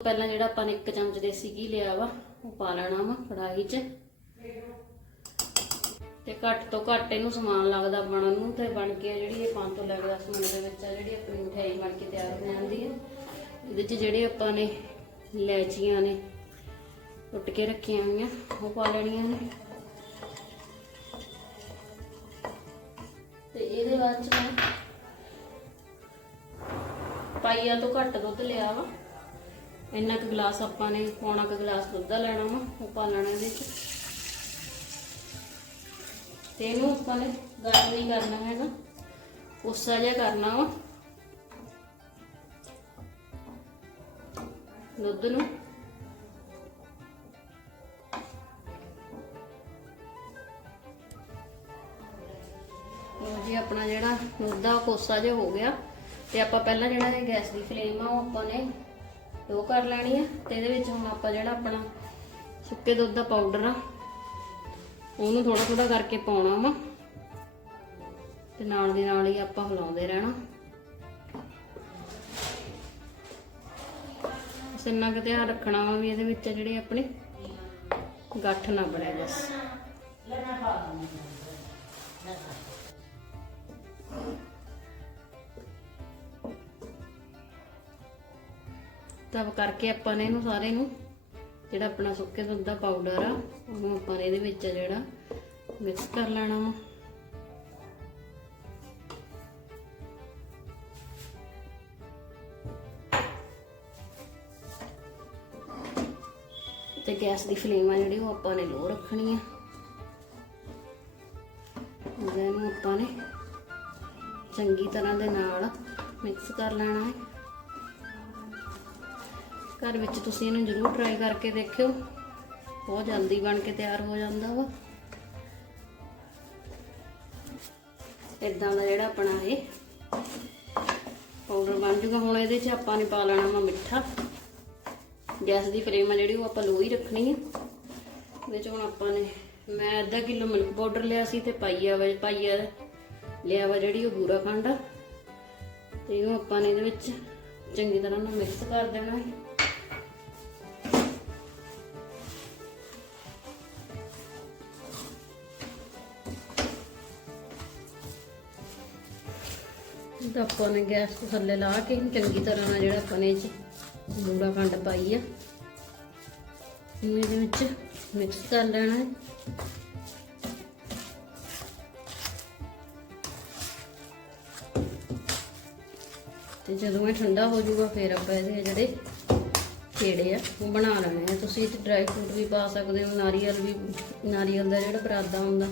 ਪਹਿਲਾਂ ਜਿਹੜਾ ਆਪਾਂ ਨੇ ਇੱਕ ਚਮਚ ਦੇਸੀ ਘੀ ਲਿਆ ਵਾ, ਉਹ ਪਾ ਲੈਣਾ ਵਾ ਕੜਾਹੀ 'ਚ। ਤੇ ਘੱਟ ਤੋਂ ਘੱਟ ਇਹਨੂੰ ਸਮਾਨ ਲੱਗਦਾ ਬਣਨ ਨੂੰ ਤੇ ਬਣ ਕੇ ਜਿਹੜੀ ਇਹ 5 ਤੋਂ ਲੈ ਕੇ 10 ਮਿੰਟ ਦੇ ਵਿੱਚ ਆ ਜਿਹੜੀ ਆਪਣੀ ਮਠਿਆਈ ਬਣ ਕੇ ਤਿਆਰ ਹੋ ਜਾਂਦੀ ਹੈ ਇਹਦੇ 'ਚ ਜਿਹੜੇ ਆਪਾਂ ਨੇ ਲੈਚੀਆਂ ਨੇ ਟੁੱਟ ਕੇ ਰੱਖੀਆਂ ਹੋਈਆਂ, ਉਹ ਪਾ ਲੈਣੀਆਂ ਨੇ। ਤੇ ਇਹਦੇ ਬਾਅਦ ਚ ਮੈਂ ਪਾਈਆ ਤੋਂ ਘੱਟ ਦੁੱਧ ਲਿਆ ਵਾ। ਇੰਨਾ ਕੁ ਗਲਾਸ ਆਪਾਂ ਨੇ, ਪੌਣਾ ਕੁ ਗਲਾਸ ਦੁੱਧ ਦਾ ਲੈਣਾ ਵਾ, ਉਹ ਪਾ ਲੈਣਾ ਇਹਦੇ ਚ ਤੇ ਇਹਨੂੰ ਆਪਾਂ ਨੇ ਗਰਮ ਨਹੀਂ ਕਰਨਾ ਹੈਗਾ ਉਸਾ ਜਿਹਾ ਕਰਨਾ ਵਾ। ਦੁੱਧ ਨੂੰ। ਜੀ, ਆਪਣਾ ਜਿਹੜਾ ਦੁੱਧ ਦਾ ਕੋਸਾ ਜਿਹਾ ਹੋ ਗਿਆ। ਤੇ ਆਪਾਂ ਪਹਿਲਾਂ ਜਿਹੜਾ ਇਹ ਗੈਸ ਦੀ ਫਲੇਮ ਆ, ਉਹ ਆਪਾਂ ਨੇ ਉਹ ਕਰ ਲੈਣੀ ਆ ਤੇ ਇਹਦੇ ਵਿੱਚ ਹੁਣ ਆਪਾਂ ਜਿਹੜਾ ਆਪਣਾ ਸੁੱਕੇ ਦੁੱਧ ਦਾ ਪਾਊਡਰ ਆ, ਉਹਨੂੰ ਥੋੜਾ ਥੋੜਾ ਕਰਕੇ ਪਾਉਣਾ ਵਾ ਤੇ ਨਾਲ ਦੀ ਨਾਲ ਹੀ ਆਪਾਂ ਹਿਲਾਉਂਦੇ ਰਹਿਣਾ। ਬਸ ਇੰਨਾ ਕੁ ਧਿਆਨ ਰੱਖਣਾ ਵਾ ਵੀ ਇਹਦੇ ਵਿੱਚ ਜਿਹੜੇ ਆਪਣੇ ਗੱਠ ਨਾ ਬਣੇ ਬਸ। ਤਬ ਕਰਕੇ ਆਪਾਂ ਨੇ ਇਹਨੂੰ ਸਾਰੇ ਨੂੰ ਜਿਹੜਾ ਆਪਣਾ ਸੁੱਕੇ ਦੁੱਧ ਦਾ ਪਾਊਡਰ ਆ, ਉਹਨੂੰ ਆਪਾਂ ਨੇ ਇਹਦੇ ਵਿੱਚ ਜਿਹੜਾ ਮਿਕਸ ਕਰ ਲੈਣਾ ਵਾ। ਤੇ ਗੈਸ ਦੀ ਫਲੇਮ ਆ ਜਿਹੜੀ, ਉਹ ਆਪਾਂ ਨੇ ਲੋ ਰੱਖਣੀ ਆ। ਉਹਦੇ ਆਪਾਂ ਨੇ ਚੰਗੀ ਤਰ੍ਹਾਂ ਦੇ ਨਾਲ ਮਿਕਸ ਕਰ ਲੈਣਾ ਹੈ ਘਰ ਵਿੱਚ ਤੁਸੀਂ ਇਹਨੂੰ ਜ਼ਰੂਰ ਟਰਾਈ ਕਰਕੇ ਦੇਖਿਓ। ਬਹੁਤ ਜਲਦੀ ਬਣ ਕੇ ਤਿਆਰ ਹੋ ਜਾਂਦਾ ਵਾ। ਇਦਾਂ ਦਾ ਜਿਹੜਾ ਆਪਣਾ ਇਹ ਪਾਊਡਰ ਬਣ ਜੂਗਾ। ਹੁਣ ਇਹਦੇ 'ਚ ਆਪਾਂ ਨੇ ਪਾ ਲੈਣਾ ਵਾ ਮਿੱਠਾ। ਗੈਸ ਦੀ ਫਲੇਮ ਆ ਜਿਹੜੀ, ਉਹ ਆਪਾਂ ਲੋ ਹੀ ਰੱਖਣੀ ਹੈ ਇਹਦੇ 'ਚ ਹੁਣ ਆਪਾਂ ਨੇ, ਮੈਂ ਅੱਧਾ ਕਿਲੋ ਮਿਲਕ ਪਾਊਡਰ ਲਿਆ ਸੀ ਤੇ ਪਾਈਆ ਵਾ, ਪਾਈਆ ਲਿਆ ਵਾ ਜਿਹੜੀ ਉਹ ਬੂਰਾ ਖੰਡ। ਆ ਤੇ ਇਹਨੂੰ ਆਪਾਂ ਨੇ ਇਹਦੇ ਵਿੱਚ ਚੰਗੀ ਤਰ੍ਹਾਂ ਨਾਲ ਮਿਕਸ ਕਰ ਦੇਣਾ ਹੈ ਤਾਂ ਆਪਾਂ ਨੇ ਗੈਸ ਤੋਂ ਥੱਲੇ ਲਾ ਕੇ ਚੰਗੀ ਤਰ੍ਹਾਂ ਨਾਲ ਜਿਹੜਾ ਆਪਾਂ ਨੇ ਇਹ 'ਚ ਬੂੜਾ ਖੰਡ ਪਾਈ ਆ। ਇਹਦੇ ਵਿੱਚ ਮਿਕਸ ਕਰ ਲੈਣਾ ਹੈ। ਤੇ ਜਦੋਂ ਇਹ ਠੰਡਾ ਹੋ ਜਾਊਗਾ, ਫਿਰ ਆਪਾਂ ਇਹਦੇ ਜਿਹੜੇ ਪੇੜੇ ਆ, ਉਹ ਬਣਾ ਲੈਣੇ ਆ। ਤੁਸੀਂ ਇਹ ਡਰਾਈ ਫਰੂਟ ਵੀ ਪਾ ਸਕਦੇ ਹੋ, ਨਾਰੀਅਲ ਵੀ, ਨਾਰੀਅਲ ਦਾ ਜਿਹੜਾ ਬਰਾਦਾ ਹੁੰਦਾ,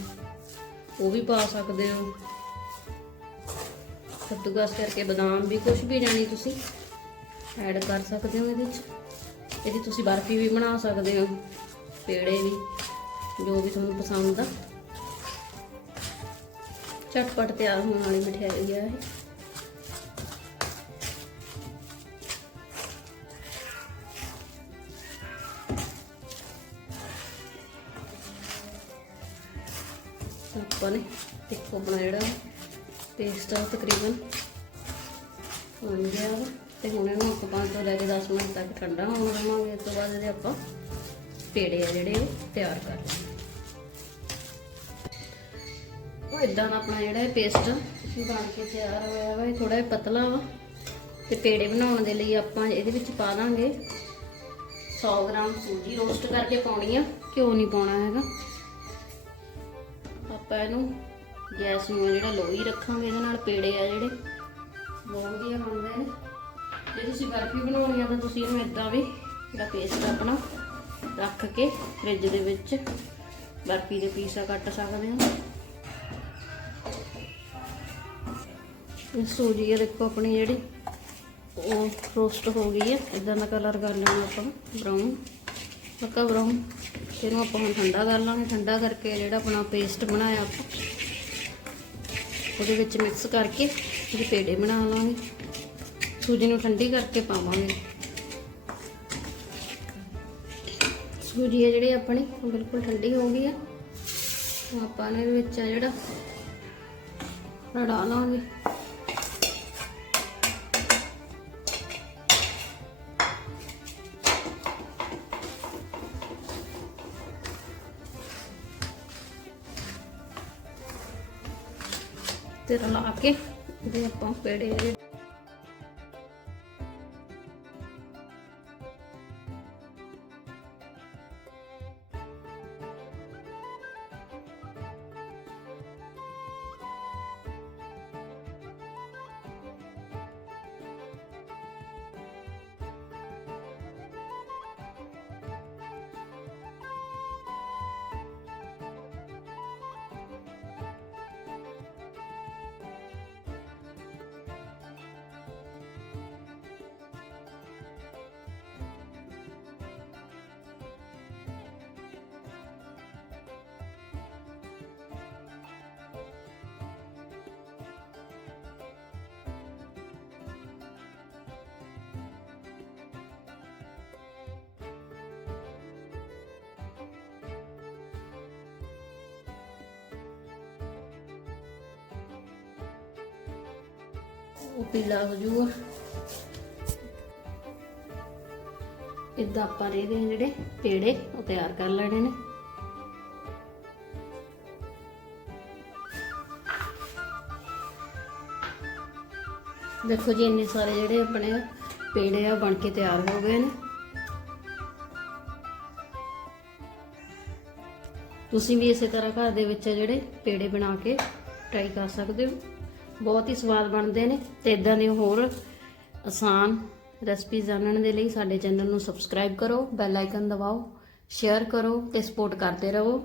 ਉਹ ਵੀ ਪਾ ਸਕਦੇ ਹੋ। ਕੱਦੂਕਸ ਕਰਕੇ ਬਦਾਮ ਵੀ ਕੁਝ ਵੀ ਜਾਣੀ ਤੁਸੀਂ ਐਡ ਕਰ ਸਕਦੇ ਹੋ ਇਹਦੇ ਵਿੱਚ। ਇਹਦੀ ਤੁਸੀਂ ਬਰਫੀ ਵੀ ਬਣਾ ਸਕਦੇ ਹੋ, ਪੇੜੇ ਵੀ, ਜੋ ਵੀ ਤੁਹਾਨੂੰ ਪਸੰਦ ਆ। ਝਟਪਟ ਤਿਆਰ ਹੋਣ ਵਾਲੀ ਮਠਿਆਈ ਆ ਇਹ। ਆਪਾਂ ਨੇ ਦੇਖੋ ਆਪਣਾ ਜਿਹੜਾ ਪੇਸਟ ਆ ਤਕਰੀਬਨ ਬਣ ਗਿਆ ਵਾ। ਤੇ ਹੁਣ ਇਹਨੂੰ ਆਪਾਂ ਪੰਜ ਤੋਂ ਲੈ ਕੇ 10 ਮਿੰਟ ਤੱਕ ਠੰਡਾ ਹੋਣ ਦੇਵਾਂਗੇ। ਇਸ ਤੋਂ ਬਾਅਦ ਇਹਦੇ ਆਪਾਂ ਪੇੜੇ ਆ ਜਿਹੜੇ ਉਹ ਤਿਆਰ ਕਰ ਲਾਂਗੇ। ਉਹ ਇਦਾਂ ਦਾ ਆਪਣਾ ਜਿਹੜਾ ਇਹ ਪੇਸਟ ਬਣ ਕੇ ਤਿਆਰ ਹੋਇਆ ਵਾ, ਇਹ ਥੋੜਾ ਜਿਹਾ ਪਤਲਾ ਵਾ। ਤੇ ਪੇੜੇ ਬਣਾਉਣ ਦੇ ਲਈ ਆਪਾਂ ਇਹਦੇ ਵਿੱਚ ਪਾ ਦਾਂਗੇ 100 ਗ੍ਰਾਮ ਸੂਜੀ ਰੋਸਟ ਕਰਕੇ ਪਾਉਣੀ ਆ। ਘਿਓ ਨਹੀਂ ਪਾਉਣਾ ਹੈਗਾ। ਆਪਾਂ ਇਹਨੂੰ ਗੈਸ ਨੂੰ ਜਿਹੜਾ ਲੋ ਹੀ ਰੱਖਾਂਗੇ, ਇਹਦੇ ਨਾਲ ਪੇੜੇ ਆ ਜਿਹੜੇ। ਬਹੁਤ ਵਧੀਆ ਬਣਦੇ ਨੇ ਜੇ ਤੁਸੀਂ ਬਰਫੀ ਬਣਾਉਣੀ ਆ, ਤਾਂ ਤੁਸੀਂ ਇਹਨੂੰ ਇਦਾਂ ਵੀ ਜਿਹੜਾ ਪੇਸਟ ਆਪਣਾ ਰੱਖ ਕੇ ਫ੍ਰਿਜ ਦੇ ਵਿੱਚ ਬਰਫੀ ਦੇ ਪੀਸਾ ਕੱਟ ਸਕਦੇ ਹਾਂ। ਸੂਜੀ ਆ ਦੇਖੋ ਆਪਣੀ ਜਿਹੜੀ ਉਹ ਰੋਸਟ ਹੋ ਗਈ ਹੈ। ਇਦਾਂ ਦਾ ਕਲਰ ਕਰ ਲੈਣਾ ਆਪਾਂ ਬਰਾਊਨ ਪੱਕਾ ਬਰਾਊਨ ਇਹਨੂੰ ਆਪਾਂ ਹੁਣ ਠੰਡਾ ਕਰ ਲਾਂਗੇ। ਠੰਡਾ ਕਰਕੇ ਜਿਹੜਾ ਆਪਣਾ ਪੇਸਟ ਬਣਾਇਆ ਆਪਾਂ। ਉਹਦੇ ਵਿੱਚ ਮਿਕਸ ਕਰਕੇ ਉਹਦੇ ਪੇੜੇ ਬਣਾ ਲਾਂਗੇ। ਸੂਜੀ ਨੂੰ ਠੰਡੀ ਕਰਕੇ ਪਾਵਾਂਗੇ। ਸੂਜੀ ਹੈ ਜਿਹੜੀ ਆਪਣੀ, ਉਹ ਬਿਲਕੁਲ ਠੰਡੀ ਹੋ ਗਈ ਆ ਆਪਾਂ ਨੇ ਵਿੱਚ ਆ ਜਿਹੜਾ ਰੜਾ ਲਾਂਗੇ। ਤੇ ਰਲਾ ਕੇ ਤੇ ਆਪਾਂ ਪੇੜੇ ਉਹ ਪੀਲਾ ਹੋ ਜਾਊਗਾ। ਇਦਾਂ ਆਪਾਂ ਇਹਦੇ ਜਿਹੜੇ ਪੇੜੇ, ਉਹ ਤਿਆਰ ਕਰ ਲੈਣੇ ਨੇ। ਦੇਖੋ ਜੀ, ਇੰਨੇ ਸਾਰੇ ਜਿਹੜੇ ਆਪਣੇ ਪੇੜੇ ਆ, ਬਣ ਕੇ ਤਿਆਰ ਹੋ ਗਏ ਨੇ। ਤੁਸੀਂ ਵੀ ਇਸੇ ਤਰ੍ਹਾਂ ਘਰ ਦੇ ਵਿੱਚ ਜਿਹੜੇ ਪੇੜੇ ਬਣਾ ਕੇ ਟਰਾਈ ਕਰ ਸਕਦੇ ਹੋ। ਬਹੁਤ ਹੀ ਸਵਾਦ ਬਣਦੇ ਨੇ ਤੇ ਇਦਾਂ ਦੇ ਹੋਰ ਆਸਾਨ ਰੈਸਪੀ ਜਾਣਨ ਦੇ ਲਈ ਸਾਡੇ ਚੈਨਲ ਨੂੰ ਸਬਸਕ੍ਰਾਈਬ ਕਰੋ ਬੈਲ ਆਈਕਨ ਦਬਾਓ ਸ਼ੇਅਰ ਕਰੋ ਤੇ ਸਪੋਰਟ ਕਰਦੇ ਰਹੋ।